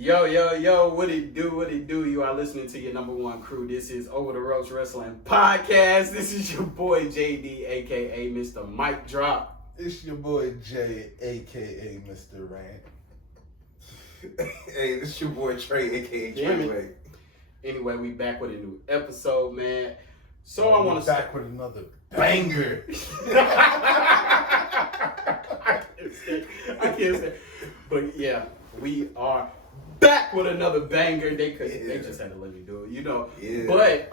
Yo, what it do? You are listening to your number one crew. This is Over the Ropes Wrestling Podcast. This is your boy JD, aka Mr. Mic Drop. It's your boy Jay, aka Mr. Rant. Hey, this is your boy Trey, aka Trey. Anyway, we back with a new episode, man. So I want to back with another banger. I can't say. But yeah, we are back with another banger. They just had to let me do it, Yeah. But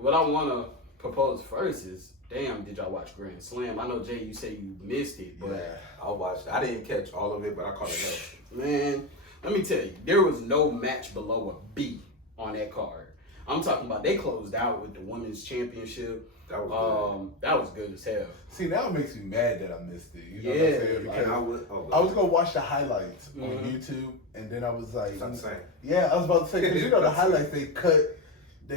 what I want to propose first is, damn, did y'all watch Grand Slam? I know Jay, you say you missed it, but Yeah, I watched it. I didn't catch all of it, but I caught it up. Man, let me tell you, there was no match below a B on that card. I'm talking about they closed out with the women's championship. That was good as hell. See, now it makes me mad that I missed it. You know Yeah, what I'm saying? Like, Because I was gonna watch the highlights on YouTube, and then I was like, yeah, I was about to say, because the highlights they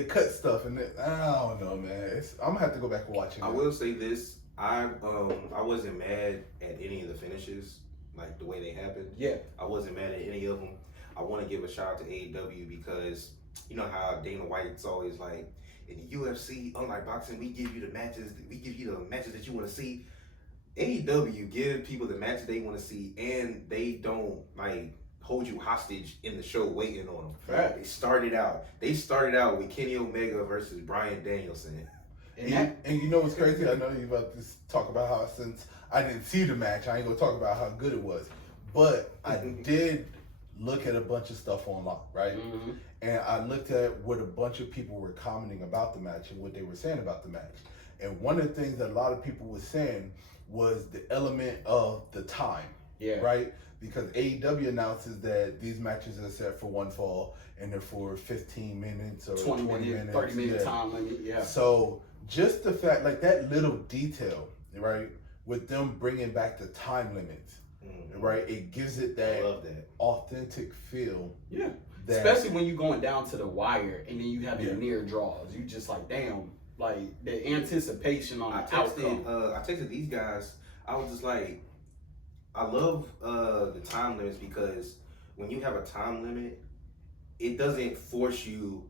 cut stuff, and I don't know, man. I'm gonna have to go back and watch it. I will say this: I wasn't mad at any of the finishes, like the way they happened. Yeah, I wasn't mad at any of them. I want to give a shout out to AEW because you know how Dana White's always like, in the UFC, unlike boxing, we give you the matches that you want to see. AEW give people the matches they want to see, and they don't like hold you hostage in the show waiting on them. right. They started out with Kenny Omega versus Bryan Danielson. And you know what's crazy? I know you about to talk about how, since I didn't see the match, I ain't gonna talk about how good it was, but I did look at a bunch of stuff online, right? Mm-hmm. And I looked at what a bunch of people were commenting about the match and what they were saying about the match. And one of the things that a lot of people were saying was the element of the time, right? Because AEW announces that these matches are set for one fall and they're for 15 minutes or 20 minutes, 30 minute time limit, yeah. So just the fact, like that little detail, right, with them bringing back the time limits, right, it gives it that authentic feel. Yeah. Especially when you're going down to the wire and then you have the near draws. You just like, damn, like the anticipation on the outcome. I texted these guys. I was just like, I love the time limits because when you have a time limit, it doesn't force you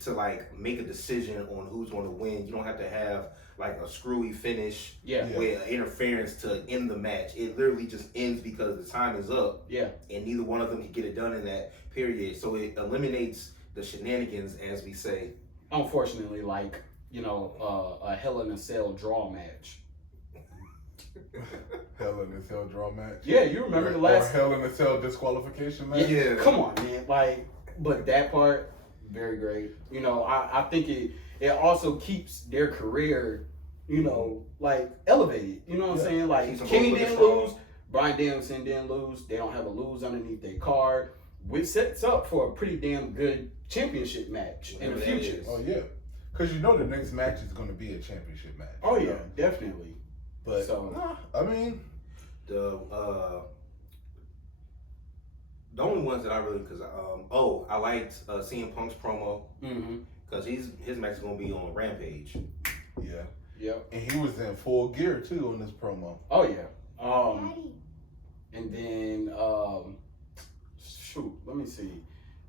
to like make a decision on who's going to win. You don't have to have like a screwy finish with interference to end the match. It literally just ends because the time is up. Yeah. And neither one of them can get it done in that period. So it eliminates the shenanigans, as we say. Unfortunately, like, a Hell in a Cell draw match. Hell in a Cell draw match? Yeah, you remember the last... Or Hell in a Cell disqualification match? Yeah. Come on, man. Like, but that part, very great. I think it also keeps their career, like elevated. You know what I'm saying? Like Kenny didn't lose, Bryan Danielson didn't lose. They don't have a lose underneath their card, which sets up for a pretty damn good championship match in the future. Oh yeah, because the next match is going to be a championship match. Oh yeah, definitely. But I mean, the only ones that I really I liked CM Punk's promo because his match is gonna be on Rampage. Yeah. Yep. And he was in full gear too on this promo. Oh yeah. And then let me see.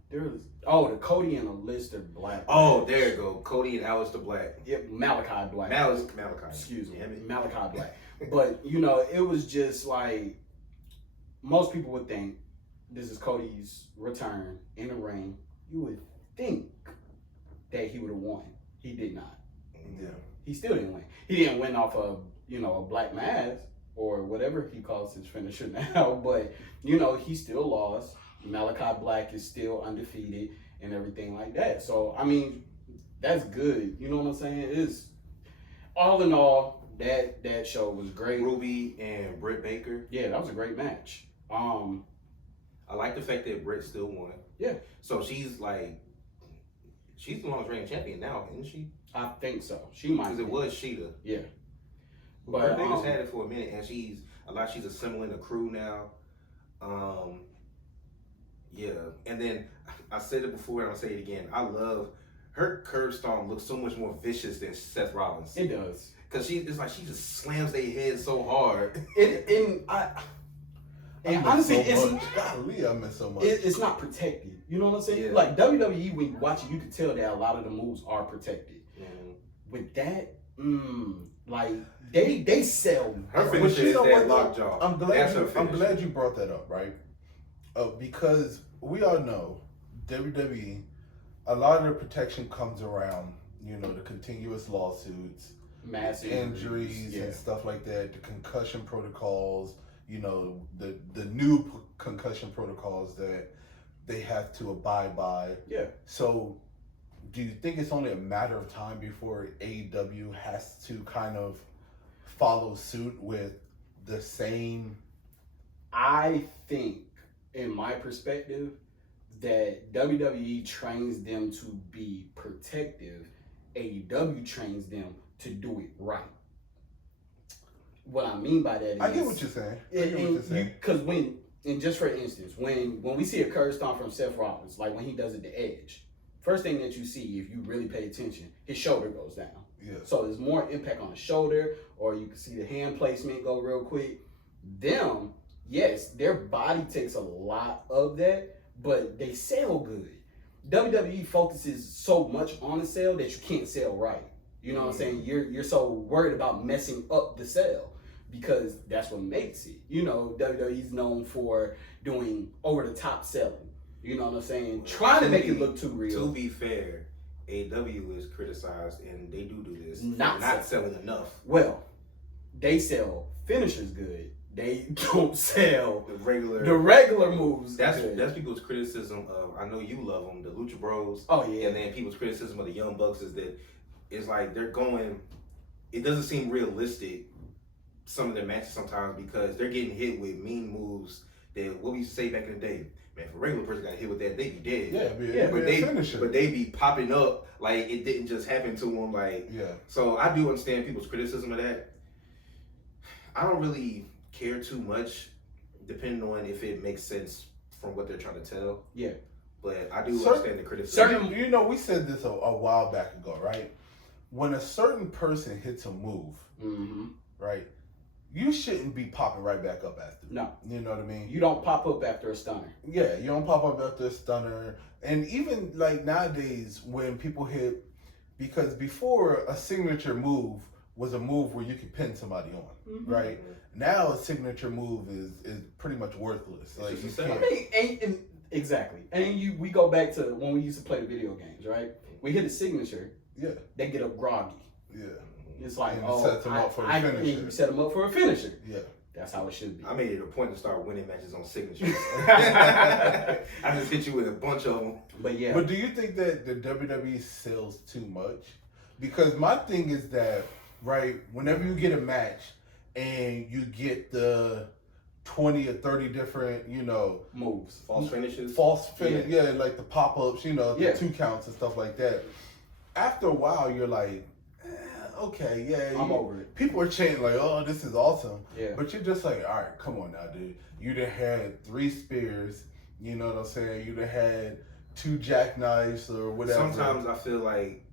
There was the Cody and Aleister Black. Oh, there you go. Cody and Aleister Black. Yep, Malachi Black. Malachi. Excuse me. Malachi Black. But it was just like most people would think this is Cody's return in the ring. You would think that he would have won. He did not. Yeah. He still didn't win. He didn't win off of, a black mask or whatever he calls his finisher now. But, he still lost. Malachi Black is still undefeated and everything like that. So, I mean, that's good. You know what I'm saying? It's all in all, that show was great. Ruby and Britt Baker. Yeah, that was a great match. I like the fact that Britt still won. Yeah. So she's the longest reigning champion now, isn't she? I think so. She might. Because it was Sheeta. Yeah. But Britt Baker's had it for a minute, and she's assembling a crew now. Yeah. And then I said it before, and I'll say it again. I love her curve stomp. Looks so much more vicious than Seth Rollins. It does. Because she just slams their head so hard. And honestly, I miss so much. It's not protected. You know what I'm saying? Yeah. Like WWE, when you watch it, you can tell that a lot of the moves are protected. Mm-hmm. With that, like they sell. Her finisher is that lockjaw. I'm glad you brought that up, right? Because we all know WWE, a lot of their protection comes around, the continuous lawsuits, massive injuries and stuff like that, the concussion protocols, the new concussion protocols that they have to abide by. Yeah. So do you think it's only a matter of time before AEW has to kind of follow suit with the same? I think, in my perspective, that WWE trains them to be protective. AEW trains them to do it right. What I mean by that is, I get what you're saying. Because just for instance, when we see a curve stomp from Seth Rollins, like when he does it to Edge, first thing that you see, if you really pay attention, his shoulder goes down. Yeah. So there's more impact on the shoulder, or you can see the hand placement go real quick. Them, yes, their body takes a lot of that, but they sell good. WWE focuses so much on the sale that you can't sell right. You know what I'm saying? You're so worried about messing up the sale because that's what makes it. WWE's known for doing over the top selling. You know what I'm saying? Trying to make it look too real. To be fair, AEW is criticized and they do this not selling enough. Well, they sell finishers good. They don't sell the regular moves. That's people's criticism of. I know you love them, the Lucha Bros. Oh yeah. And then people's criticism of the Young Bucks is that it's like they're going. It doesn't seem realistic. Some of their matches sometimes because they're getting hit with mean moves that what we used to say back in the day. Man, if a regular person got hit with that, they be dead. But they be popping up like it didn't just happen to them. Like So I do understand people's criticism of that. I don't really care too much, depending on if it makes sense from what they're trying to tell. Yeah. But I do understand the criticism. We said this a while back ago, right? When a certain person hits a move, right, you shouldn't be popping right back up after. No. You know what I mean? You don't pop up after a stunner. Yeah, you don't pop up after a stunner. And even like nowadays when people hit, because before a signature move was a move where you could pin somebody on, right? Now a signature move is pretty much worthless. Like you can't. Exactly. And we go back to when we used to play the video games, right? We hit a signature. Yeah. They get up groggy. Yeah. It's like, set them up for a finisher. You set them up for a finisher. Yeah. That's how it should be. I made it a point to start winning matches on signatures. I just hit you with a bunch of them. But yeah. But do you think that the WWE sells too much? Because my thing is that, right, whenever you get a match and you get the 20 or 30 different, moves. False finishes. Like the pop-ups, the 2 counts and stuff like that. After a while, you're like, okay, I'm over it. People are chanting like, oh, this is awesome. Yeah. But you're just like, all right, come on now, dude. You done had 3 spears, you know what I'm saying? You done had 2 jackknives or whatever. Sometimes I feel like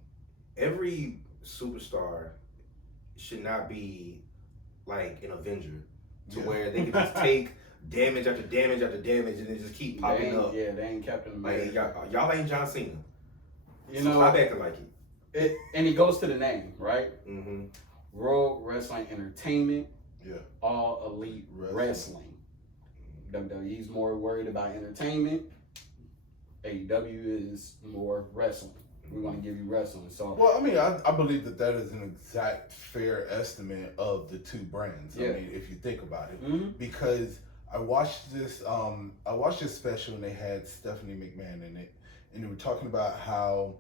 every superstar should not be like an Avenger to where they can just take damage after damage after damage and then just keep popping up. Yeah, they ain't Captain America. Like, y'all ain't John Cena. Stop acting like it. And it goes to the name, right? Mm-hmm. World Wrestling Entertainment. Yeah. All Elite Wrestling. WWE's more worried about entertainment. AEW is more wrestling. We want to give you wrestling. So well, I mean, I believe that is an exact fair estimate of the 2 brands. Yeah. I mean, if you think about it, because I watched this special and they had Stephanie McMahon in it, and they were talking about how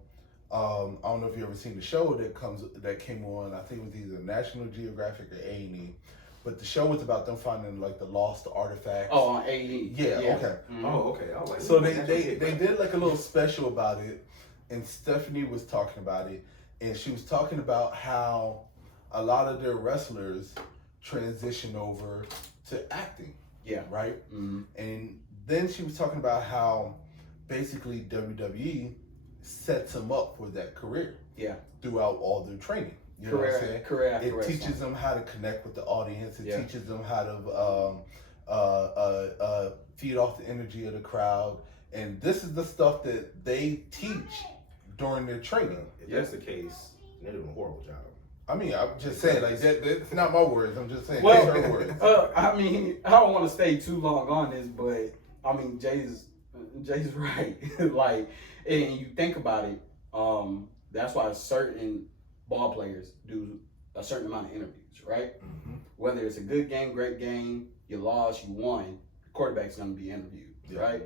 I don't know if you ever seen the show that came on. I think it was either National Geographic or A&E, but the show was about them finding like the lost artifacts. Oh, on A&E. Yeah. Okay. Mm-hmm. Oh, okay. I was like, so they did like a little special about it. And Stephanie was talking about it, and she was talking about how a lot of their wrestlers transition over to acting. Yeah. Right? Mm-hmm. And then she was talking about how basically WWE sets them up for that career. Yeah. Throughout all their training. You know what I'm saying? Career it teaches them how to connect with the audience. It teaches them how to feed off the energy of the crowd. And this is the stuff that they teach during their training. If that's the case, they're doing a horrible job. I mean, I'm just saying, like, that's not my words. I'm just saying, well, that's her words. I mean, I don't want to stay too long on this, but I mean, Jay's right. Like, and you think about it, that's why certain ball players do a certain amount of interviews, right? Mm-hmm. Whether it's a good game, great game, you lost, you won, the quarterback's going to be interviewed, right?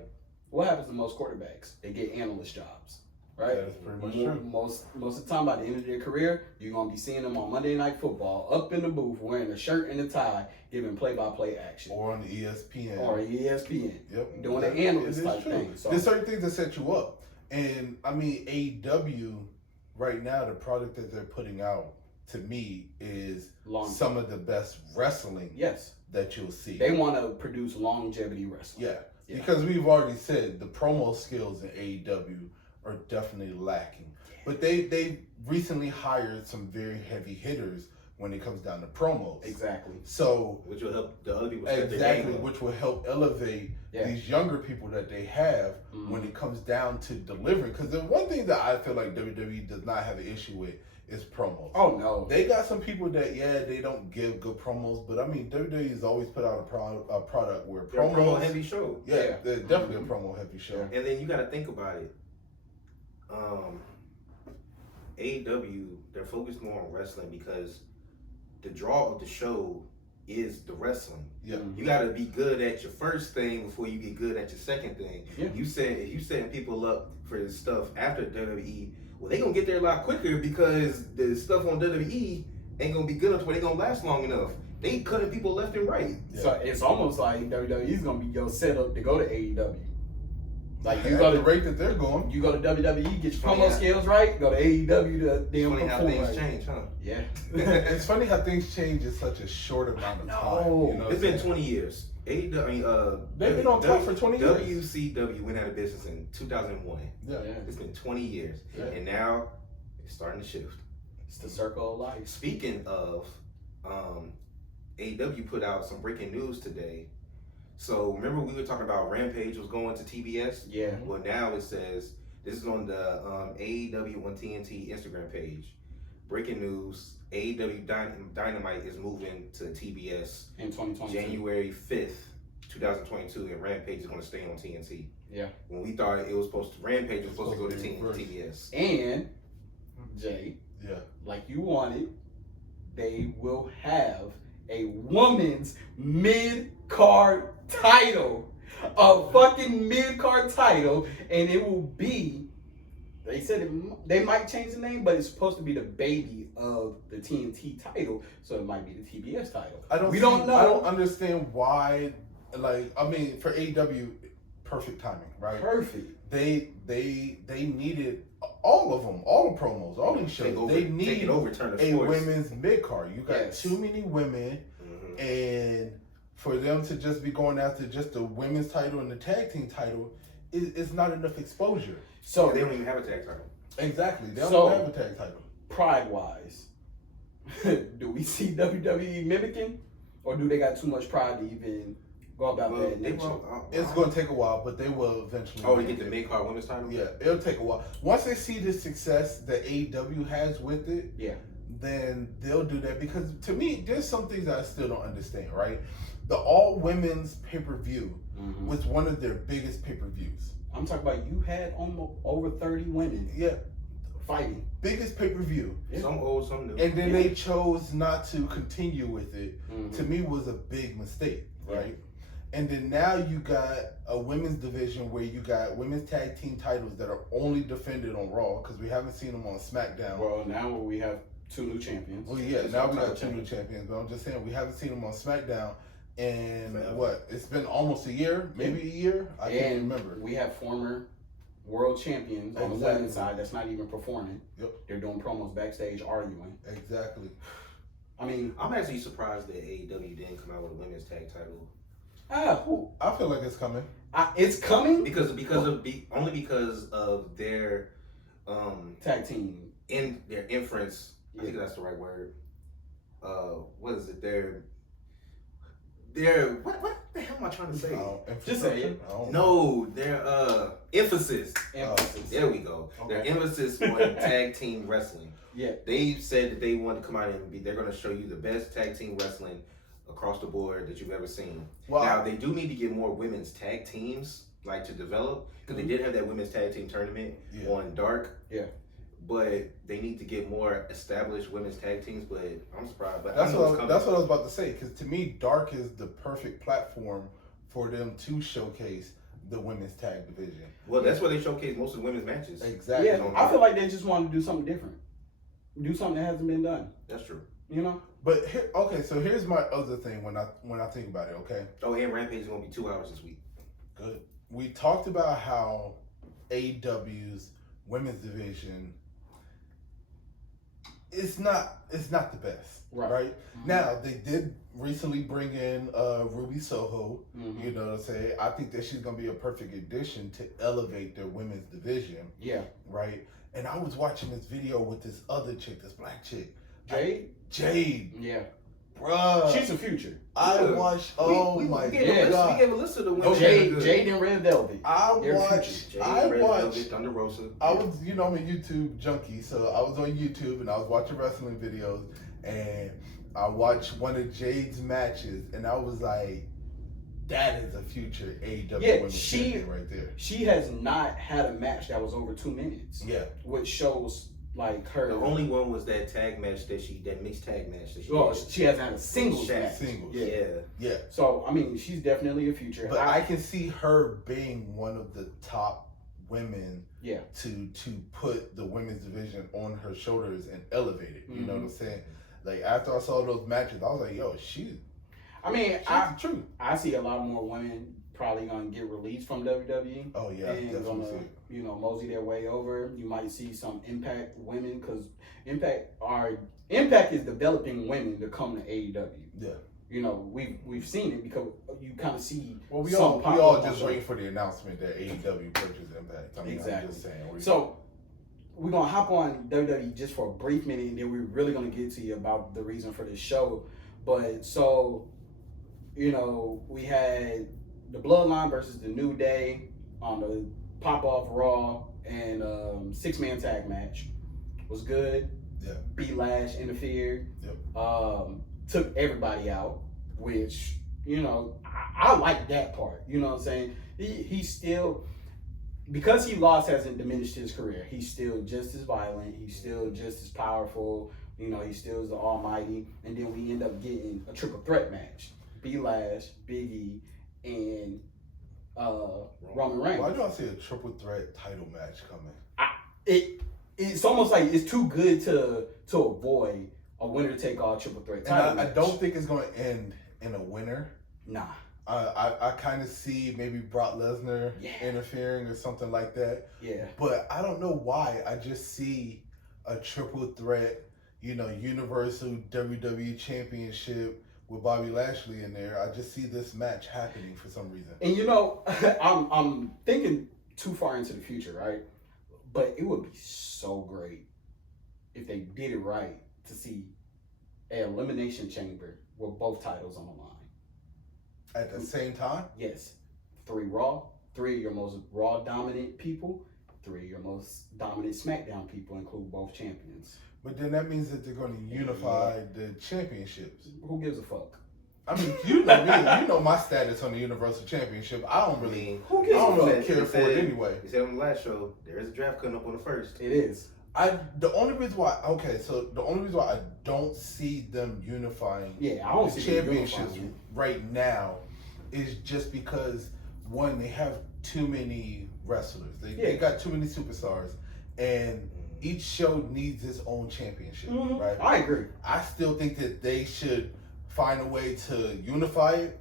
What happens to most quarterbacks? They get analyst jobs. Right? That is pretty much true. Most of the time, by the end of their career, you're going to be seeing them on Monday Night Football, up in the booth, wearing a shirt and a tie, giving play-by-play action. Or on the ESPN. Yep. Doing an analyst type thing. So. There's certain things that set you up. And, I mean, AEW, right now, the product that they're putting out, to me, is some of the best wrestling that you'll see. They want to produce longevity wrestling. Yeah. Because we've already said the promo skills in AEW are definitely lacking. But they recently hired some very heavy hitters when it comes down to promos. Exactly. So which will help the other people which will help elevate these younger people that they have when it comes down to delivering. Because the one thing that I feel like WWE does not have an issue with is promos. Oh no. They got some people that they don't give good promos, but I mean WWE has always put out a product where promos, promo heavy show. Yeah, they're definitely a promo heavy show. And then you got to think about it. AEW, they're focused more on wrestling because the draw of the show is the wrestling. Yeah. You got to be good at your first thing before you get good at your second thing. Yeah. You setting people up for this stuff after WWE, well, they gonna get there a lot quicker because the stuff on WWE ain't gonna be good enough where they gonna last long enough. They cutting people left and right. Yeah. So it's almost like WWE's gonna be your setup to go to AEW. Like you go to the rate that they're going. You go to WWE, get your promo skills right. Go to AEW to then perform. Funny how things change, huh? Yeah. It's funny how things change in such a short amount of time. You know it's been 20 years. They've been on top for 20 years. WCW went out of business in 2001. Yeah. It's been 20 years. Yeah. And now it's starting to shift. It's the circle of life. Speaking of, AEW put out some breaking news today. So remember we were talking about Rampage was going to TBS? Yeah. Well, now it says, this is on the AEW on TNT Instagram page. Breaking news, AEW Dynamite is moving to TBS in 2022. January 5th, 2022, and Rampage is going to stay on TNT. Yeah. When we thought it was Rampage was supposed to go to TBS. And, Jay, like you wanted, they will have a woman's mid-card title. A fucking mid-card title, and it will be, they said they might change the name, but it's supposed to be the baby of the TNT title, so it might be the TBS title. Don't know. I don't understand why. Like, I mean, for AEW, perfect timing, right? Perfect. They needed all of them, all the promos, all these shows. They need a women's mid card. You got too many women, and for them to just be going after just the women's title and the tag team title, it's not enough exposure. So they don't even have a tag title. Exactly, they don't have a tag title. Pride wise, do we see WWE mimicking, or do they got too much pride to even go about that? It's going to take a while, but they will eventually. Oh, to get the mid-card women's title? Yeah, it'll take a while. Once they see the success that AEW has with it, then they'll do that. Because to me, there's some things that I still don't understand, right? The all-women's pay-per-view was one of their biggest pay-per-views. I'm talking about you had almost over 30 women fighting. Biggest pay-per-view. Some old, some new. And then they chose not to continue with it. To me, was a big mistake, right? And then now you got a women's division where you got women's tag team titles that are only defended on Raw because we haven't seen them on SmackDown. Well, now we have 2 new champions. Well, yeah, now we got 2 new champions, but I'm just saying we haven't seen them on SmackDown. And it's been almost a year, maybe a year? I can't remember. We have former world champions on the women's side that's not even performing. They're doing promos backstage arguing. Exactly. I mean, I'm actually surprised that AEW didn't come out with a women's tag title. I feel like it's coming. It's coming because of their tag team in their inference. I think that's the right word. What is it? their what the hell am I trying to say? Just say it. No, their emphasis. There we go. Okay. Their emphasis on tag team wrestling. Yeah. They said that they want to come out and they're going to show you the best tag team wrestling across the board that you've ever seen. Wow. Now they do need to get more women's tag teams like to develop because they did have that women's tag team tournament on Dark. Yeah. But they need to get more established women's tag teams. But I'm surprised. But that's what I was about to say. Because to me, Dark is the perfect platform for them to showcase the women's tag division. Well, that's where they showcase most of the women's matches. Exactly. Yeah, I feel like they just want to do something different. Do something that hasn't been done. That's true. You know? But here, okay, so here's my other thing when I think about it, okay? Oh, and Rampage is going to be 2 hours this week. Good. We talked about how AEW's women's division it's not the best, right? Mm-hmm. Now they did recently bring in Ruby Soho. Mm-hmm. You know what I'm saying? I think that she's gonna be a perfect addition to elevate their women's division. Yeah. Right. And I was watching this video with this other chick, this black chick, Jade. Yeah. Bruh. She's the future. I watched. My God. We gave a list of the women. Jade and Red Velvet. I watched. Thunder Rosa. I was, I'm a YouTube junkie, so I was on YouTube and I was watching wrestling videos, and I watched one of Jade's matches, and I was like, that is a future AEW women's champion right there. She has not had a match that was over 2 minutes. Yeah. Which shows like her. The only one was that tag match that mixed tag match that she did. She hasn't had a singles match. Yeah. So I mean, she's definitely a future. But I can see her being one of the top women. Yeah. To put the women's division on her shoulders and elevate it. You know what I'm saying? Like after I saw those matches, I was like, yo, she's the truth. I see a lot more women probably gonna get released from WWE. Oh yeah, and gonna mosey their way over. You might see some Impact women because Impact is developing women to come to AEW. Yeah, we've seen it because you kind of see. Well, we all just wait for the announcement that AEW purchased Impact. I mean, exactly. I'm just saying. So we're gonna hop on WWE just for a brief minute, and then we're really gonna get to you about the reason for this show. But so, we had the Bloodline versus the New Day on the Pop-Off Raw, and 6-man tag match was good. Yeah. B Lash interfered. Yep. Took everybody out, which I like that part. You know what I'm saying? He still, because he lost, hasn't diminished his career. He's still just as violent. He's still just as powerful. He still is the Almighty. And then we end up getting a triple threat match: B Lash, Big E, and Roman Reigns. Why do I see a triple threat title match coming? It's almost like it's too good to avoid a winner take all triple threat title match. I don't think it's going to end in a winner. Nah. I kind of see maybe Brock Lesnar interfering or something like that. Yeah. But I don't know why. I just see a triple threat, Universal WWE Championship with Bobby Lashley in there. I just see this match happening for some reason. And I'm thinking too far into the future, right? But it would be so great if they did it right to see an elimination chamber with both titles on the line. At the same time? Yes. 3 Raw, 3 of your most Raw dominant people, 3 of your most dominant SmackDown people, include both champions. But then that means that they're going to unify the championships. Who gives a fuck? I mean, you know me. You know my status on the Universal Championship. I don't really care for it anyway. You said on the last show, there is a draft coming up on the 1st. It is. The only reason why I don't see them unifying the championships right now is just because, one, they have too many wrestlers. They got too many superstars, and each show needs its own championship, right? I agree. I still think that they should find a way to unify it,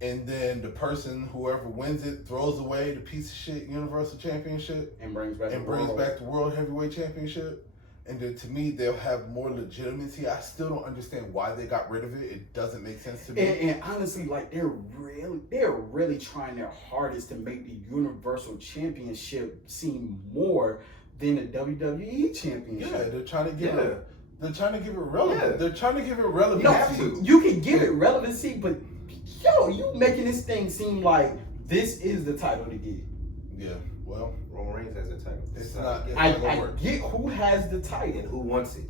and then the person, whoever wins it, throws away the piece of shit Universal Championship and brings back the World Heavyweight Championship. And then to me, they'll have more legitimacy. I still don't understand why they got rid of it. It doesn't make sense to me. And honestly, like they're really trying their hardest to make the Universal Championship seem more than the WWE Championship. Yeah, they're trying to give it. They're trying to give it relevance. Yeah. They're trying to give it relevancy. You can give it relevancy, but yo, you making this thing seem like this is the title to get. Yeah, well, Roman Reigns has the title. It's not I gonna work. get who has the title. And who wants it?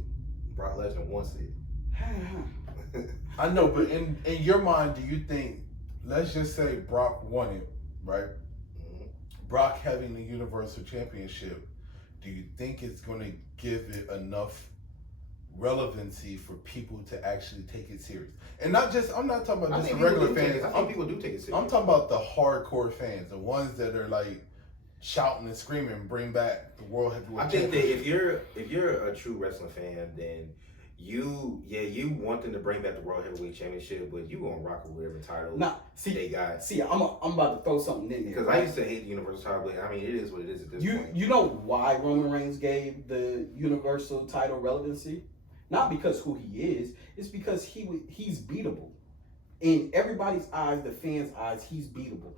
Brock Lesnar wants it. I know, but in your mind, do you think, let's just say Brock won it, right? Mm-hmm. Brock having the Universal Championship, do you think it's going to give it enough relevancy for people to actually take it serious? And not just, I'm not talking about just the regular fans. I think people do take it serious. I'm talking about the hardcore fans, the ones that are like shouting and screaming, bring back the World Heavyweight Championship. Championship. If you're a true wrestling fan, then you want them to bring back the World Heavyweight Championship, but you gonna rock with whatever title they got. See, I'm about to throw something in there. Because I used to hate the Universal title, but I mean, it is what it is at this point. You know why Roman Reigns gave the Universal title relevancy? Not because who he is. It's because he's beatable. In everybody's eyes, the fans' eyes, he's beatable.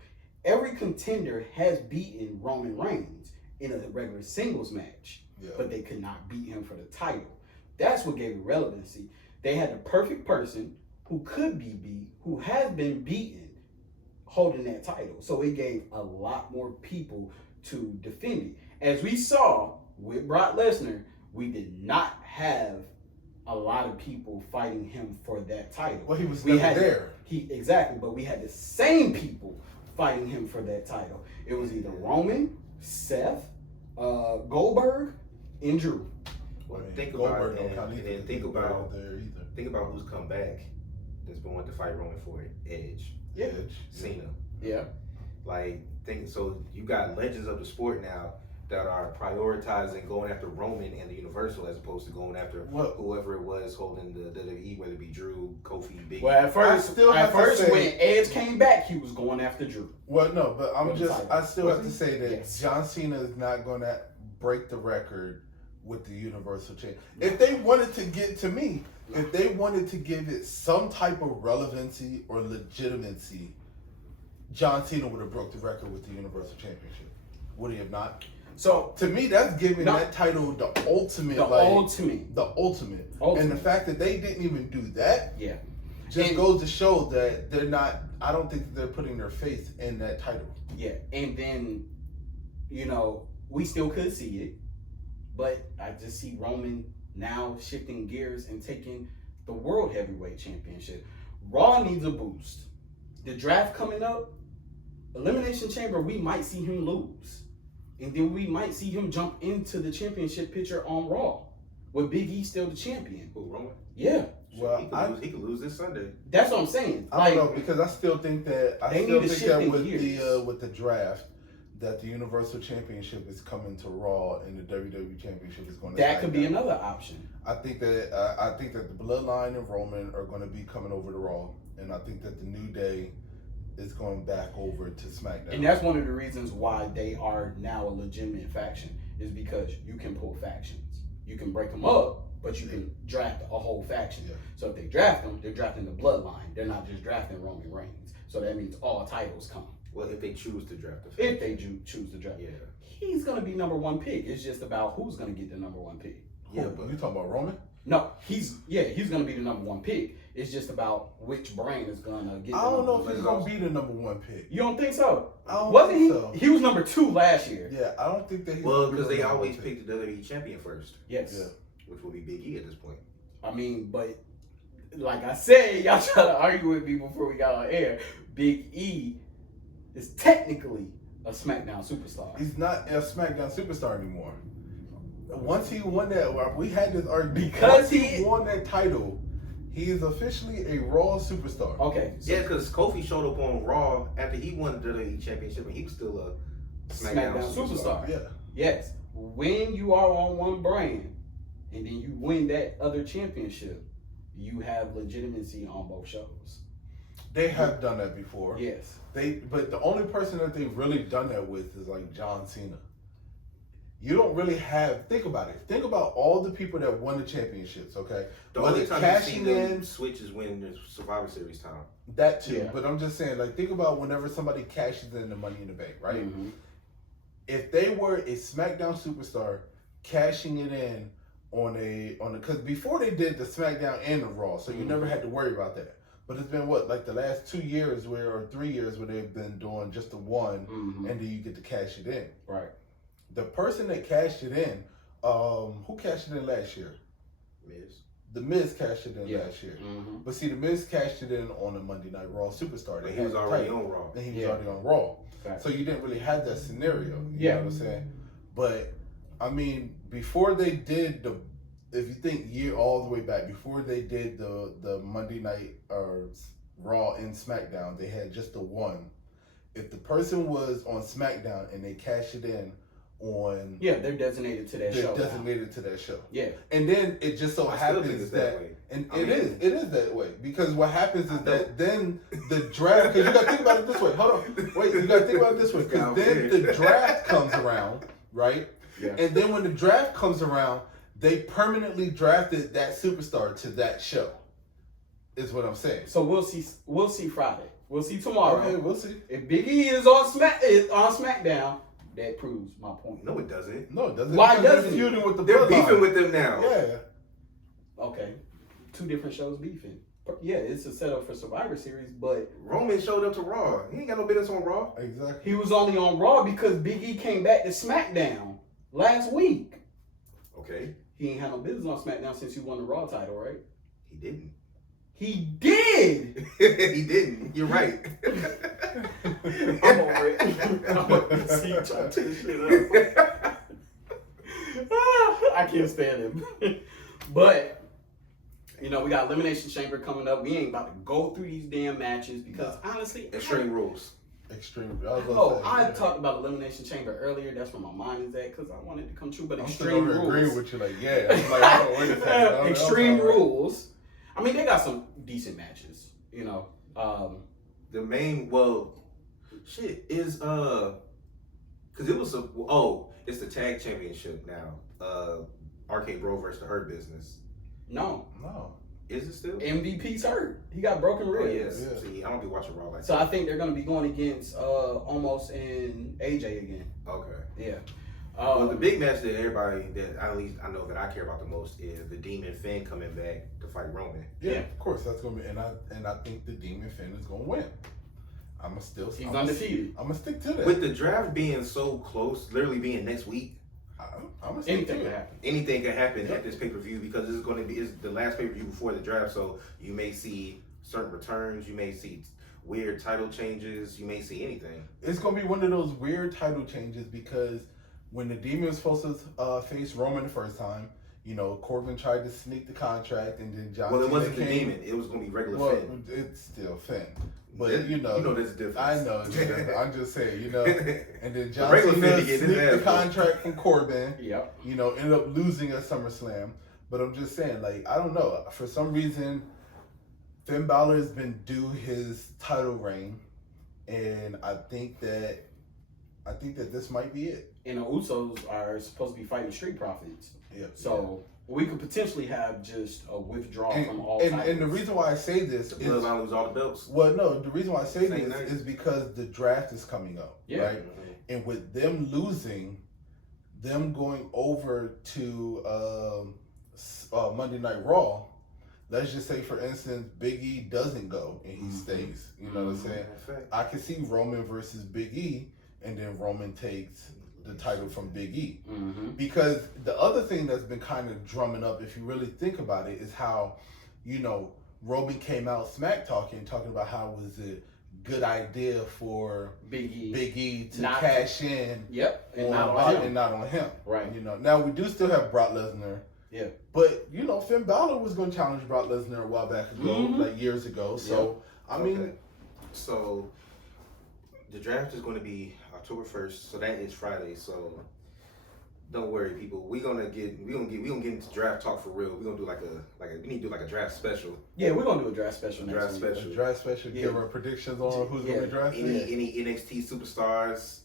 Every contender has beaten Roman Reigns in a regular singles match, but they could not beat him for the title. That's what gave it relevancy. They had the perfect person who could be beat, who has been beaten, holding that title. So it gave a lot more people to defend it. As we saw with Brock Lesnar, we did not have a lot of people fighting him for that title. Well, he was never there. Exactly, but we had the same people fighting him for that title. It was either Roman, Seth, Goldberg, and Drew. Well, think about it, and then think about who's come back that's been wanting to fight Roman for it. Edge. Cena. Yeah. So you got legends of the sport now that are prioritizing going after Roman and the Universal as opposed to going after whoever it was holding the WWE, whether it be Drew, Kofi, Big. Well, at first when Edge came back, he was going after Drew. Well, no, but I still have to say that John Cena is not going to break the record with the Universal Championship. If they wanted to if they wanted to give it some type of relevancy or legitimacy, John Cena would have broke the record with the Universal Championship. Would he have not? So to me, that's giving that title the ultimate. The ultimate. And the fact that they didn't even do that, just goes to show that they're not. I don't think that they're putting their faith in that title. Yeah, and then, we still could see it, but I just see Roman now shifting gears and taking the World Heavyweight Championship. Raw needs a boost. The draft coming up, Elimination Chamber, we might see him lose. And then we might see him jump into the championship picture on Raw, with Big E still the champion. Who, Roman? Yeah. Well, he could lose this Sunday. That's what I'm saying. I don't know, because I still think that with the draft, that the Universal Championship is coming to Raw and the WWE Championship is going to. That could be another option. I think that the Bloodline and Roman are going to be coming over to Raw, and I think that the New Day is going back over to SmackDown. And that's one of the reasons why they are now a legitimate faction, is because you can pull factions. You can break them up, but you can draft a whole faction. Yeah. So if they draft them, they're drafting the Bloodline. They're not just drafting Roman Reigns. So that means all titles come. Well, if they choose to draft the faction. If they choose to draft. Yeah. He's going to be number one pick. It's just about who's going to get the number one pick. Yeah, but you talking about Roman? No, he's going to be the number one pick. It's just about which brand is going to get I don't know if he's going to be the number one pick. You don't think so? I don't think so. He was number 2 last year. Yeah, I don't think that he's because they always pick the WWE champion first. Yes. Yeah. Which will be Big E at this point. I mean, but like I said, y'all try to argue with me before we got on air. Big E is technically a SmackDown superstar. He's not a SmackDown superstar anymore. Once he won that, we had this argument. Because he won that title, he is officially a Raw superstar. Okay. So yeah, because Kofi showed up on Raw after he won the WWE Championship, and he was still a SmackDown superstar. Yeah. Yes. When you are on one brand, and then you win that other championship, you have legitimacy on both shows. They have done that before. Yes. But the only person that they've really done that with is like John Cena. You don't really think about it. Think about all the people that won the championships, okay? The only time you see them switch is when there's Survivor Series time. That too. Yeah. But I'm just saying, think about whenever somebody cashes in the Money in the Bank, right? Mm-hmm. If they were a SmackDown superstar cashing it in on because before they did the SmackDown and the Raw, so you never had to worry about that. But it's been like the last 2 years or 3 years where they've been doing just the one, and then you get to cash it in. Right. The person that cashed it in, who cashed it in last year? Miz. The Miz cashed it in last year. But see, the Miz cashed it in on a Monday Night Raw Superstar. He was already on Raw. And he was already on Raw. Okay. So you didn't really have that scenario. You know what I'm saying? But I mean, before they did if you think year all the way back, before they did the Monday Night or Raw and SmackDown, they had just the one. If the person was on SmackDown and they cashed it in on... Yeah, they're designated to that show. They're designated to that show. Yeah. And then it just so happens that... And it is that way. Because what happens is that then the draft... Because you got to think about it this way. Hold on. Wait, you got to think about it this way. Because then the draft comes around, right? Yeah. And then when the draft comes around, they permanently drafted that superstar to that show. Is what I'm saying. So we'll see Friday. We'll see tomorrow. Okay, we'll see. If Big E is on SmackDown, that proves my point. No, it doesn't. No, it doesn't. Why doesn't they're feuding with the They're bloodline. beefing with them now. Yeah. Okay. 2 different shows beefing. Yeah, it's a setup for Survivor Series, but Roman showed up to Raw. He ain't got no business on Raw. Exactly. he was only on Raw because Big E came back to SmackDown last week. Okay. He ain't had no business on SmackDown since he won the Raw title, right? He didn't. He did! He didn't. You're right. I'm over it. I'm over it. See, trying to take this shit up. I can't stand him. But, you know, we got Elimination Chamber coming up. We ain't about to go through these damn matches because, honestly... Extreme Rules. Extreme. I talked about Elimination Chamber earlier. That's where my mind is at because I wanted to come true. But Extreme Rules. Agreeing with you, like, yeah. I'm like, I don't wait a second. Extreme Rules. I mean, they got some decent matches, you know. The main, shit, is, because it was it's the tag championship now. Arcade Bro versus the Hurt Business. No. Is it still? MVP's hurt. He got broken ribs. Oh, yes. See, I don't be watching Raw like that. So I think they're going to be going against Almost and AJ again. Okay. Yeah. Well, the big match that everybody, that at least I know that I care about the most, is the Demon Finn coming back to fight Roman. Yeah, of course that's gonna be, and I think the Demon Finn is gonna win. He's undefeated. I'm gonna stick to that. With the draft being so close, literally being next week, I'm gonna stick to it. Anything can happen at this pay-per-view because it's the last pay-per-view before the draft. So you may see certain returns, you may see weird title changes, you may see anything. It's gonna be one of those weird title changes because when the Demon was supposed to face Roman the first time, you know, Corbin tried to sneak the contract, and then John. Well, it wasn't the Demon; it was going to be regular Finn. It's still Finn, but you know there's a difference. I know. I'm just saying, you know. And then John Cena sneaked the contract from Corbin. Yep. You know, ended up losing at SummerSlam. But I'm just saying, like, I don't know. For some reason, Finn Balor has been due his title reign, and I think that this might be it. And the Usos are supposed to be fighting Street Profits. Yeah. So we could potentially have just a withdrawal from all titles. And the reason why I say this is Bloodline lose all the belts. Well, no, the reason why I say this is because the draft is coming up, right? Mm-hmm. And with them losing, them going over to Monday Night Raw, let's just say, for instance, Big E doesn't go and he stays. You know what I'm saying? I can see Roman versus Big E, and then Roman takes the title from Big E. Mm-hmm. Because the other thing that's been kind of drumming up, if you really think about it, is how, you know, Roman came out talking about how it was a good idea for Big E to cash in. Yep. And not on him. Right. You know, now we do still have Brock Lesnar. Yeah. But, you know, Finn Balor was going to challenge Brock Lesnar a while back ago, like years ago. So, I mean. So, the draft is going to be October 1st, so that is Friday. So don't worry, people. We're gonna get into draft talk for real. We're gonna do we need to do like a draft special. Yeah, we're gonna do a draft special next week. A draft special. Give our predictions on who's gonna be drafted. Any NXT superstars,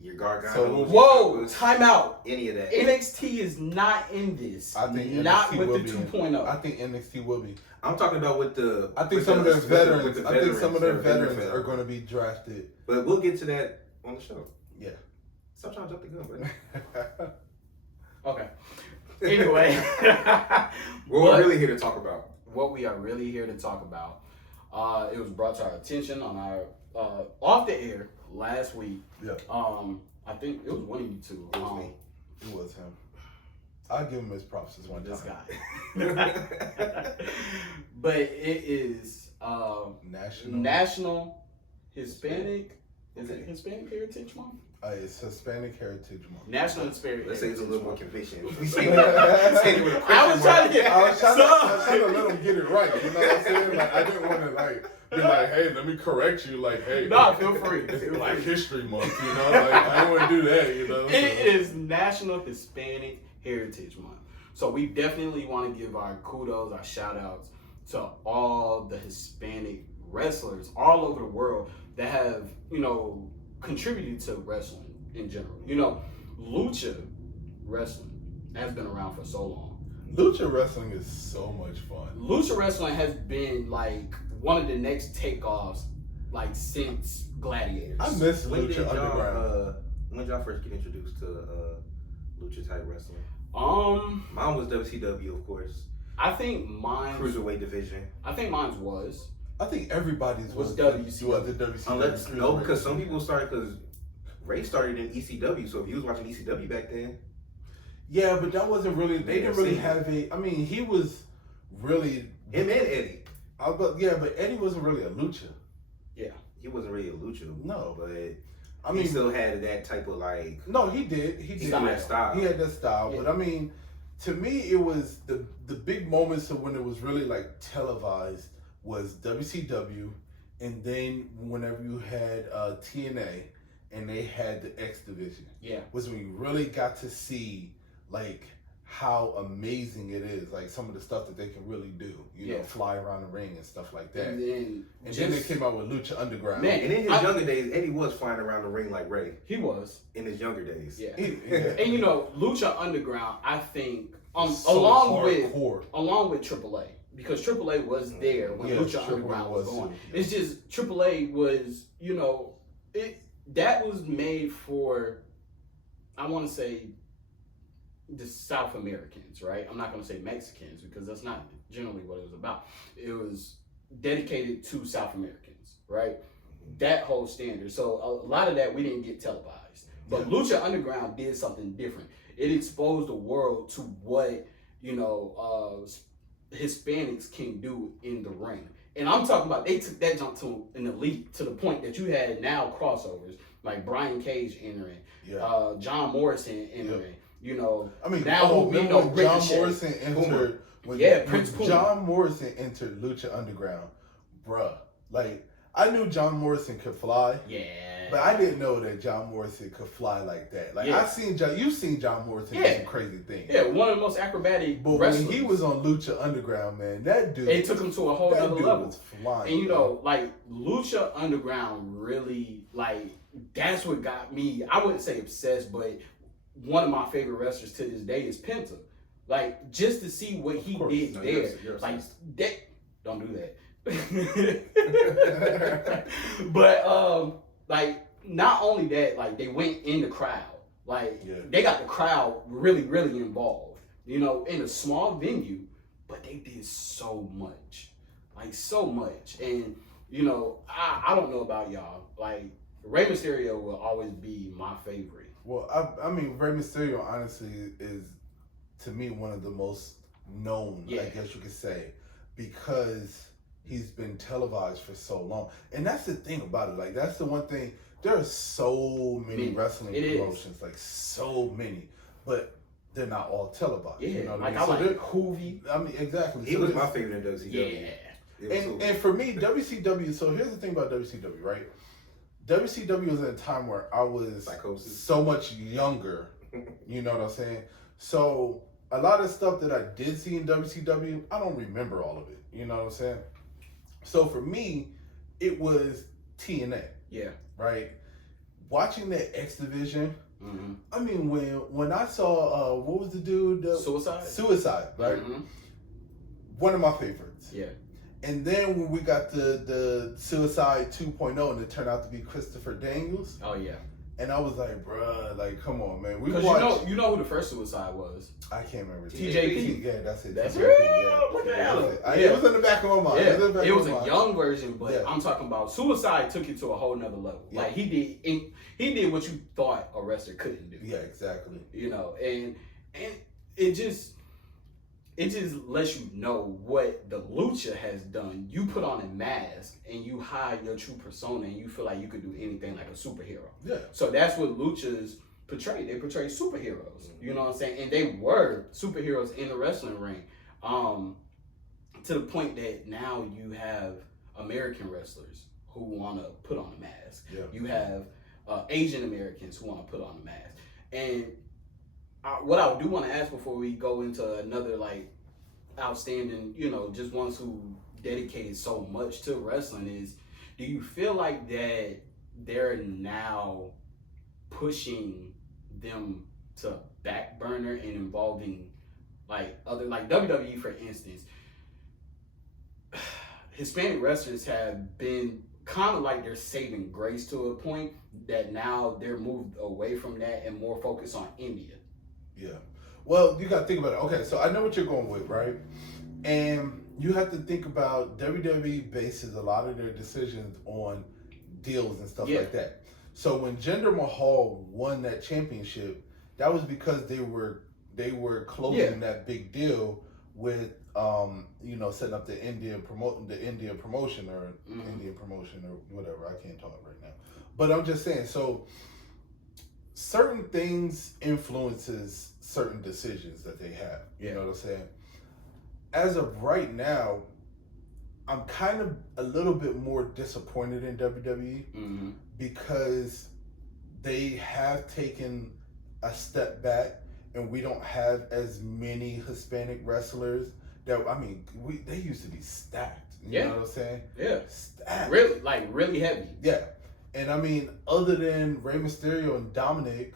your Gargano. So, whoa, time out. Any of that. NXT is not in this. I think not NXT with the 2.0. I think NXT will be. I'm talking about with the. I think some of their veterans. I think some of their veterans are going to be drafted. But we'll get to that on the show. Yeah. Stop trying to jump the gun, bro. Okay. Anyway, what we're really here to talk about. What we are really here to talk about. It was brought to our attention on our off the air last week. Yeah. I think it was one of you two. It was me. It was him. I'll give him his props this one This time. guy. But it is National Hispanic. Is it Hispanic Heritage Month? It's Hispanic Heritage Month. National Hispanic. Let's say it's a little more conviction. I was trying to get. I was trying to let him get it right. You know what I'm saying? Like I didn't want to be like, hey, let me correct you. Like, hey, Nah, feel free. It's Black History Month. You know, like I don't want to do that. You know, it is National Hispanic Heritage Month. So we definitely want to give our kudos, our shout outs to all the Hispanic wrestlers all over the world that have, contributed to wrestling in general. Lucha wrestling has been around for so long. Lucha wrestling is so much fun. Lucha wrestling has been like one of the next takeoffs, like since Gladiators. I miss Lucha Underground. When did y'all first get introduced to Lucha type wrestling? Mine was WCW, of course. I think mine Cruiserweight division. I think mine was. I think everybody's was WCW. Unless no, because some people started because Ray started in ECW. So if you was watching ECW back then, yeah, but that wasn't really. They didn't really have a. I mean, he was really him and Eddie. But Eddie wasn't really a lucha. Yeah, he wasn't really a lucha. No, but I mean, he still had that type of like. No, he did. He did that style. He had that style, yeah. But I mean, to me, it was the big moments of when it was really like televised was WCW, and then whenever you had TNA, and they had the X Division. Yeah, was when you really got to see like how amazing it is, like some of the stuff that they can really do, you know, fly around the ring and stuff like that. And then they came out with Lucha Underground. Man, and in his younger days, Eddie was flying around the ring like Ray. He was. In his younger days. Yeah. And Lucha Underground, I think, along with AAA, because AAA was there when Lucha Underground was going. It's just AAA was, that was made for, I want to say, the South Americans, right? I'm not going to say Mexicans because that's not generally what it was about. It was dedicated to South Americans, right? That whole standard. So a lot of that we didn't get televised. But Lucha Underground did something different. It exposed the world to what, Hispanics can do in the ring. And I'm talking about they took that jump to an elite to the point that you had now crossovers like Brian Cage entering, John Morrison entering. I mean, now John Morrison entered. Prince Puma. John Morrison entered Lucha Underground, bruh. Like I knew John Morrison could fly. Yeah. But I didn't know that John Morrison could fly like that. Like you've seen John Morrison do some crazy things. Yeah, one of the most acrobatic wrestlers. When he was on Lucha Underground, man, that dude. It took him to a whole other level. Was flying, and like Lucha Underground really that's what got me. I wouldn't say obsessed, but one of my favorite wrestlers to this day is Penta. Like just to see what he did there. Like that. Don't do that. But not only that, they went in the crowd. They got the crowd really, really involved. In a small venue, but they did so much. So much. And, I don't know about y'all. Rey Mysterio will always be my favorite. Well, I mean, Rey Mysterio, honestly, is, to me, one of the most known, I guess you could say, because he's been televised for so long. And that's the thing about it. That's the one thing. There are so many wrestling promotions, so many. But they're not all televised. Yeah, you know what I mean? Hoovy. I mean, exactly. He was my favorite in WCW. Yeah. And for me, WCW, so here's the thing about WCW, right? WCW was at a time where I was so much younger. You know what I'm saying? So a lot of stuff that I did see in WCW, I don't remember all of it. You know what I'm saying? So for me, it was TNA. Yeah. Right? Watching that X Division, I mean, when I saw, what was the dude? Suicide, right? One of my favorites. Yeah. And then when we got the Suicide 2.0 and it turned out to be Christopher Daniels. Oh, yeah. And I was like, bruh, like, come on, man. We Because watched. you know who the first suicide was? I can't remember. TJP. Yeah, that's it. That's TJP, real. Look at it. It was in the back of my mind. Yeah. It was a young version, but I'm talking about suicide took it to a whole nother level. Yeah. Like he did what you thought a wrestler couldn't do. Yeah, exactly. You know, and it just lets you know what the lucha has done. You put on a mask and you hide your true persona, and you feel like you could do anything like a superhero. Yeah. So that's what luchas portray. They portray superheroes. You know what I'm saying? And they were superheroes in the wrestling ring. To the point that now you have American wrestlers who want to put on a mask. Yeah. You have Asian Americans who want to put on a mask. And what I do want to ask before we go into another like outstanding, you know, just ones who dedicated so much to wrestling is, do you feel like that they're now pushing them to back burner and involving like other, like WWE for instance, Hispanic wrestlers have been kind of like they're saving grace to a point that now they're moved away from that and more focused on India. Yeah. Well, you got to think about it. Okay, so I know what you're going with, right? And you have to think about WWE bases a lot of their decisions on deals and stuff like that. So when Jinder Mahal won that championship, that was because they were closing that big deal with you know, setting up the Indian promotion or Indian promotion or whatever. I can't talk right now. But I'm just saying, so certain things influences certain decisions that they have. You know what I'm saying? As of right now, I'm kind of a little bit more disappointed in WWE because they have taken a step back and we don't have as many Hispanic wrestlers that, I mean, they used to be stacked. You know what I'm saying? Yeah. Stacked. Really, like really heavy. Yeah. And I mean, other than Rey Mysterio and Dominic,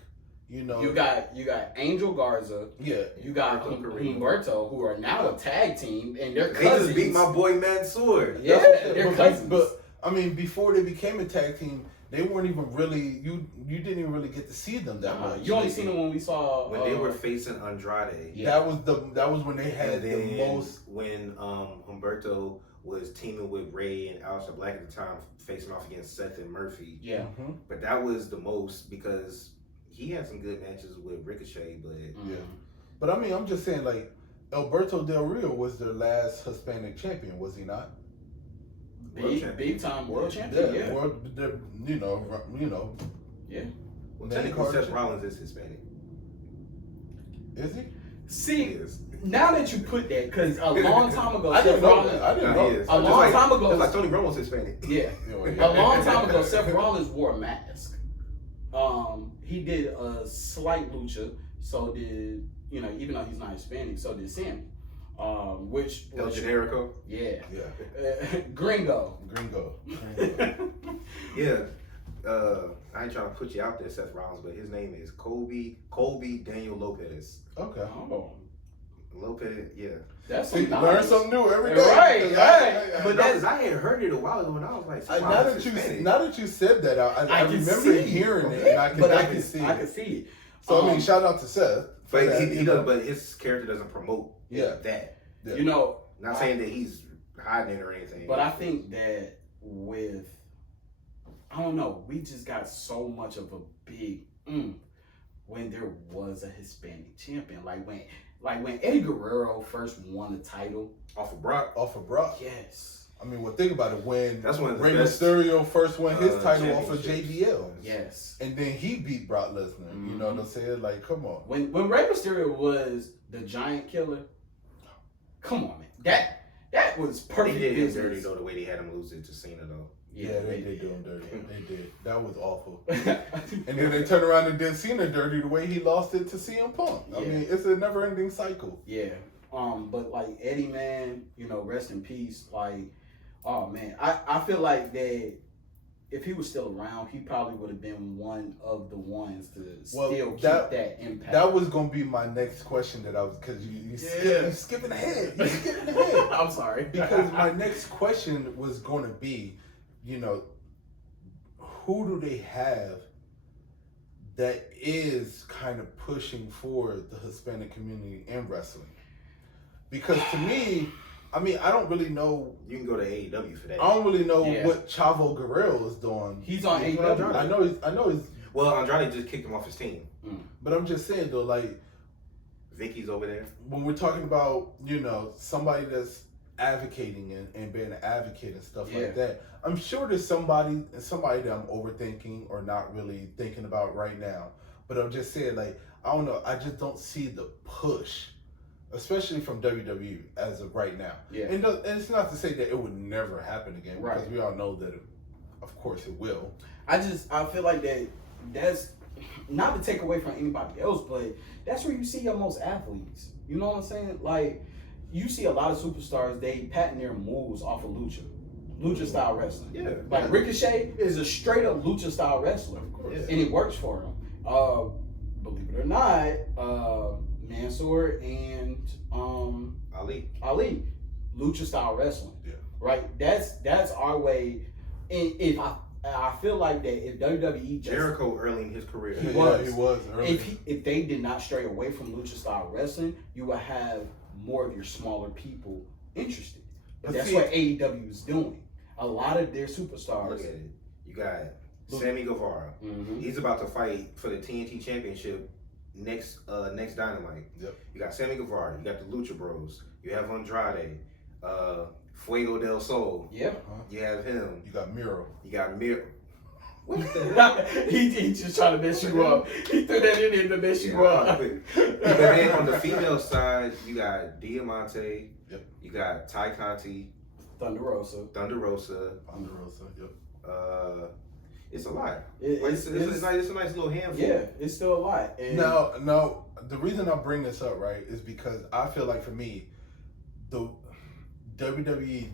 you know, you got Angel Garza. Yeah. You got Humberto, who are now a tag team, and they're cousins. They just beat my boy Mansoor. Yeah, they're cousins. But I mean, before they became a tag team, they weren't even really. You didn't even really get to see them that much. You only seen them when we saw when they were facing Andrade. Yeah. That was when they had the most. When Humberto was teaming with Ray and Aleister Black at the time, facing off against Seth and Murphy. Yeah. But that was the most because he had some good matches with Ricochet, but But I mean, I'm just saying, like, Alberto Del Rio was their last Hispanic champion, was he not? Big time world champion. Yeah. You know. Yeah. Well, technically, Seth Rollins is Hispanic. Is he? See, now that you put that, because a long time ago, I didn't know. A long time ago, it's like Tony Romo's Hispanic. Yeah. A long time ago, Seth Rollins wore a mask. He did a slight lucha, so did, you know, even though he's not Hispanic, so did Sammy. Which El Generico? Yeah. Gringo. Yeah. I ain't trying to put you out there, Seth Rollins, but his name is Colby Daniel Lopez. Okay. Oh. Lopez, yeah. That's learn something new every day. Right. But that's, I had heard it a while ago, and I was like, now that you said that, I remember hearing it, and I can see it. I can see it. So I mean, shout out to Seth. But he does. But his character doesn't promote that. Yeah. You know, not saying that he's hiding it or anything. But I think that with, I don't know, we just got so much of a big when there was a Hispanic champion, like when Eddie Guerrero first won the title off of Brock. Yes. I mean, well, think about it. That's when Rey Mysterio first won his title off of JBL. Yes. And then he beat Brock Lesnar. You know what I'm saying? Like, come on. When Rey Mysterio was the Giant Killer, come on, man. That was perfect. They did him dirty though, the way they had him lose it to Cena though. Yeah, they did do him dirty. They did. That was awful. And then they turned around and did Cena dirty the way he lost it to CM Punk. I mean, it's a never-ending cycle. Yeah. But like Eddie, man, you know, rest in peace. Like, oh man, I feel like that if he was still around, he probably would have been one of the ones to still keep that impact. That was gonna be my next question that I was, because you're skipping ahead. You're skipping ahead. I'm sorry. Because my next question was gonna be, you know, who do they have that is kind of pushing for the Hispanic community in wrestling. Because to me, I mean, I don't really know. You can go to AEW for that. I don't really know what Chavo Guerrero is doing. He's on AEW. I know he's. Well, Andrade just kicked him off his team. But I'm just saying though, like, Vicky's over there. When we're talking about, you know, somebody that's advocating and being an advocate and stuff like that, I'm sure there's somebody that I'm overthinking or not really thinking about right now. But I'm just saying, like, I don't know. I just don't see the push, especially from WWE as of right now. Yeah. And it's not to say that it would never happen again, because we all know that, of course, it will. I feel like that's not to take away from anybody else, but that's where you see your most athletes. You know what I'm saying? Like, you see a lot of superstars, they patent their moves off of lucha style wrestling. Yeah. Like Ricochet is a straight up lucha style wrestler, of course, and it works for him. Believe it or not, Mansoor and Ali, lucha style wrestling. Yeah. Right. That's our way. And if I feel like that if WWE just, Jericho early in his career, he was early. If they did not stray away from lucha style wrestling, you would have more of your smaller people interested. But that's what AEW is doing. A lot of their superstars. Look at it. You got Sammy Guevara. Mm-hmm. He's about to fight for the TNT Championship next Dynamite. Yep. You got Sammy Guevara. You got the Lucha Bros. You have Andrade. Fuego del Sol. Yep. You have him. You got Miro. What the he just trying to mess you up. He threw that in there to mess you up. But then on the female side, you got Diamante. Yep. You got Ty Conti. Thunder Rosa. Yep. It's a lot. It's a nice little handful. Yeah, it's still a lot. And no. The reason I bring this up, right, is because I feel like for me, the WWE,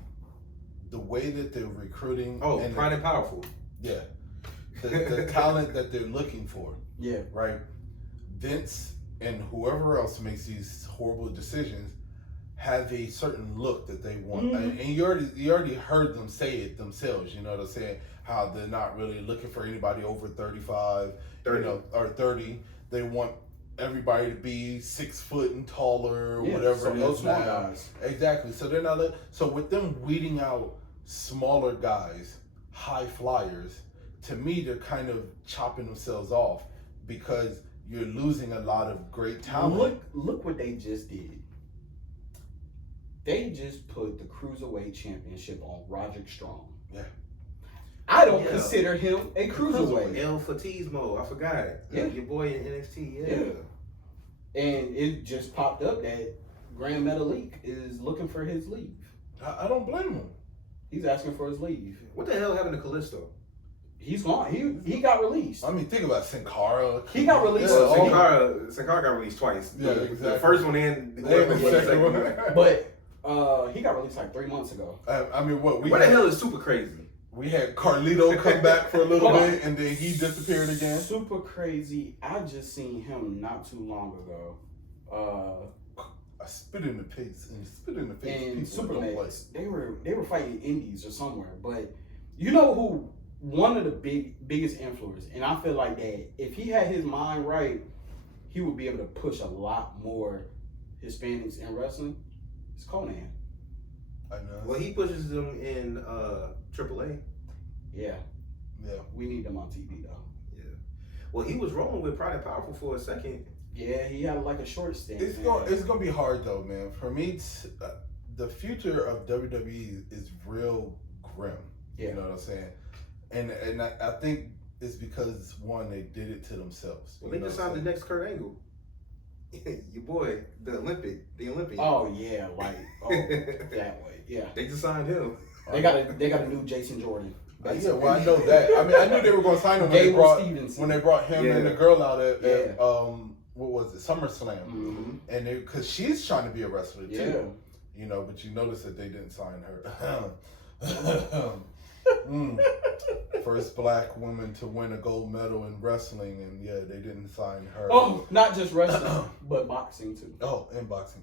the way that they're recruiting. Oh, and Pride and Powerful. Yeah. The talent that they're looking for. Yeah. Right? Vince and whoever else makes these horrible decisions have a certain look that they want. Mm-hmm. And you already heard them say it themselves, you know what I'm saying? How they're not really looking for anybody over 35, 30. You know, or 30. They want everybody to be 6 foot and taller or whatever. So those small guys. Exactly. So they're not so with them weeding out smaller guys, high flyers, to me they're kind of chopping themselves off because you're losing a lot of great talent. Look what they just did. They just put the Cruiserweight Championship on Roderick Strong. Yeah. I don't consider him a Cruiserweight. El Fatismo, I forgot. Yeah. Your boy in NXT, yeah. And it just popped up that Grand Metalik is looking for his leave. I don't blame him. He's asking for his leave. What the hell happened to Kalisto? He's gone. He got released. I mean, think about Sin-Cara. He got released. Sin-Cara got released twice. Yeah, exactly. The first one and the second one. But he got released like 3 months ago. I mean, what the hell is Super Crazy? We had Carlito come back for a little bit, and then he disappeared again. Super Crazy. I just seen him not too long ago. I spit in the face. And Supermax. They were fighting indies or somewhere, but you know who? One of the biggest influencers, and I feel like that if he had his mind right, he would be able to push a lot more Hispanics in wrestling. It's Conan. I know. Well, he pushes them in AAA. Yeah. We need them on TV though. Yeah. Well, he was rolling with Pride and Powerful for a second. Yeah, he had like a short stint. It's gonna be hard though, man. For me, the future of WWE is real grim. Yeah. You know what I'm saying? And I think it's because one, they did it to themselves. Well, they just signed the next Kurt Angle. Your boy, the Olympian. Oh yeah, that way. Yeah. They just signed him. They got a new Jason Jordan. Yeah, well I know that. I mean, I knew they were going to sign him when they brought him and the girl out at what was it, SummerSlam, and because she's trying to be a wrestler too. You know, but you notice that they didn't sign her. First black woman to win a gold medal in wrestling, and they didn't sign her. Oh, not just wrestling, but boxing too. Oh, and boxing.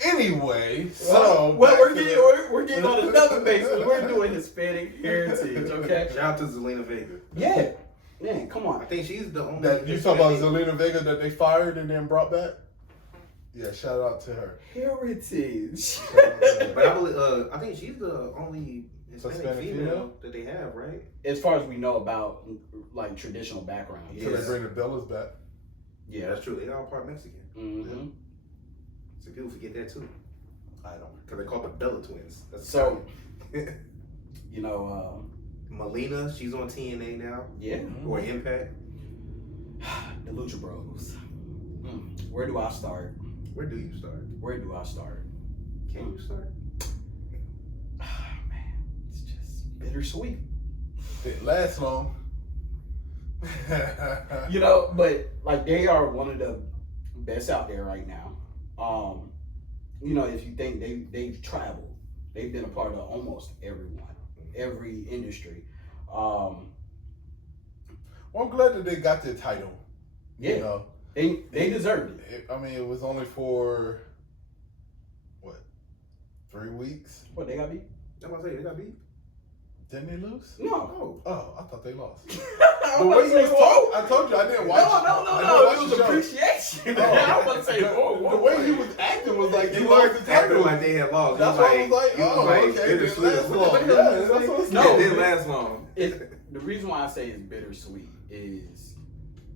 Anyway, so we're getting on another basis. We're doing Hispanic heritage, okay? Shout out to Zelina Vega. Yeah, Man, come on. I think she's the only. That you talking about Zelina Vega that they fired and then brought back? Yeah, shout out to her. Heritage. But I think she's the only Hispanic female that they have, right? As far as we know about like traditional background. Until they bring the Bellas back. Yeah, that's true. They all part Mexican. Mm-hmm. Yeah. So people forget that too. I don't. Because they call the Bella twins. That's so, you know, Melina, she's on TNA now. Yeah. Or Impact. The Lucha Bros. Where do I start? Where do you start? Where do I start? Can you start? Man, it's just bittersweet. Didn't last long. You know, but like they are one of the best out there right now. You know, if you think they've traveled, they've been a part of almost everyone, every industry. Well, I'm glad that they got their title. Yeah, you know, they deserved it. I mean, it was only for what, 3 weeks? What, they got beat? I'm about to say they got beat. Didn't they lose? No. Oh, I thought they lost. I The way you was talking, I told you I didn't watch. No. It was appreciation. I was about to say, the way he was acting was like He he was lost the acting title. like they had lost. That's why I was like, oh, okay, it didn't last long. Yeah, that's what I'm saying. No, it didn't last long. The reason why I say it's bittersweet is.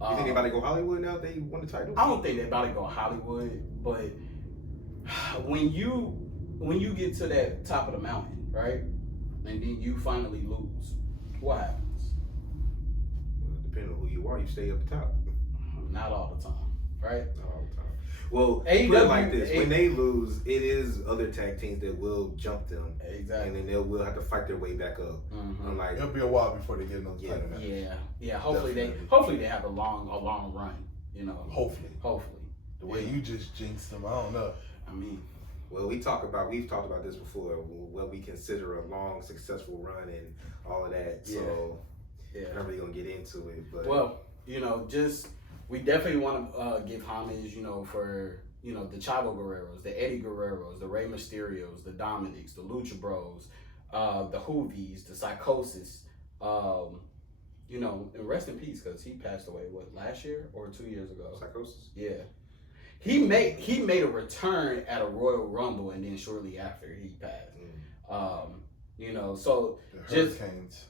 You think they about to go Hollywood now? They won the title. I don't think they're about to go Hollywood, but when you get to that top of the mountain, right, and then you finally lose, what happens? Well, depending on who you are, you stay up the top. Not all the time, right? Not all the time. Well, AEW, put it like this: when they lose, it is other tag teams that will jump them, Exactly, and then they will have to fight their way back up. Mm-hmm. Unlike It'll be a while before they get another title match. Yeah. Hopefully they have a long run. You know. Hopefully. The way you just jinxed them, I don't know. I mean, well, we've talked about this before. What we consider a long, successful run and all of that. So, I'm not really gonna get into it. But well, you know, we definitely want to give homage, you know, for the Chavo Guerreros, the Eddie Guerreros, the Rey Mysterios, the Dominics, the Lucha Bros, the Hoovies, the Psychosis. You know, and rest in peace because he passed away. What, last year or 2 years ago? Psychosis. Yeah. He made a return at a Royal Rumble, and then shortly after he passed. You know, so the Hurricanes.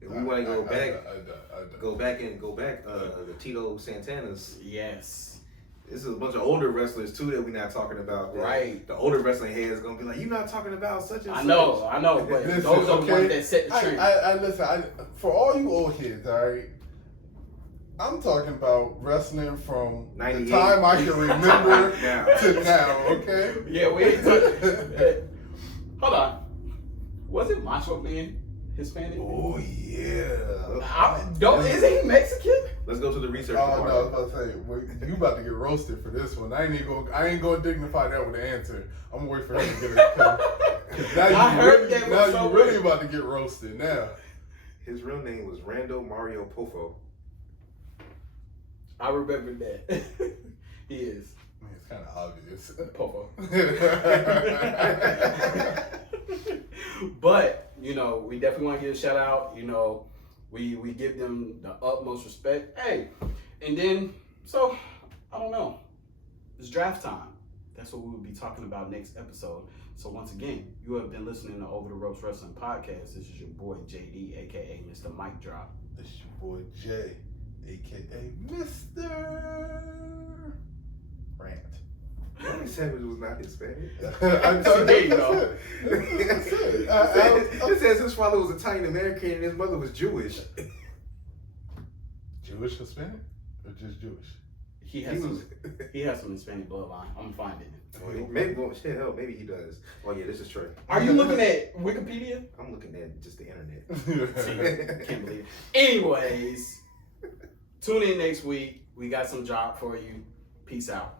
If we want to go back, the Tito Santana's. Yes. This is a bunch of older wrestlers too that we're not talking about. Right. The older wrestling heads gonna be like, "You're not talking about such and such." I know, but listen, those are the ones that set the trend. Listen, for all you old heads, all right. I'm talking about wrestling from the time I can remember to now, okay? Yeah, we ain't talking. Hold on. Was it Macho Man Hispanic? Oh, yeah. Isn't he Mexican? Let's go to the research. Oh, no, I was about to say, you about to get roasted for this one. I ain't gonna dignify that with an answer. I'm gonna wait for him to get it. Cause now you really about to get roasted now. His real name was Rando Mario Poffo. I remember that. He is. I mean, it's kind of obvious. Popo. But, you know, we definitely want to give a shout out. You know, we give them the utmost respect. Hey, and then, so, I don't know. It's draft time. That's what we will be talking about next episode. So once again, you have been listening to Over the Ropes Wrestling Podcast. This is your boy JD, aka Mr. Mic Drop. This is your boy Jay, aka Mr. Rant. Ronnie Savage was not Hispanic. I told you, though. It says his father was Italian American and his mother was Jewish. Jewish Hispanic or just Jewish? He has some Hispanic bloodline. I'm finding it. Maybe he does. Oh yeah, this is true. Are you looking at Wikipedia? I'm looking at just the internet. See, can't believe it. Anyways, tune in next week. We got some job for you. Peace out.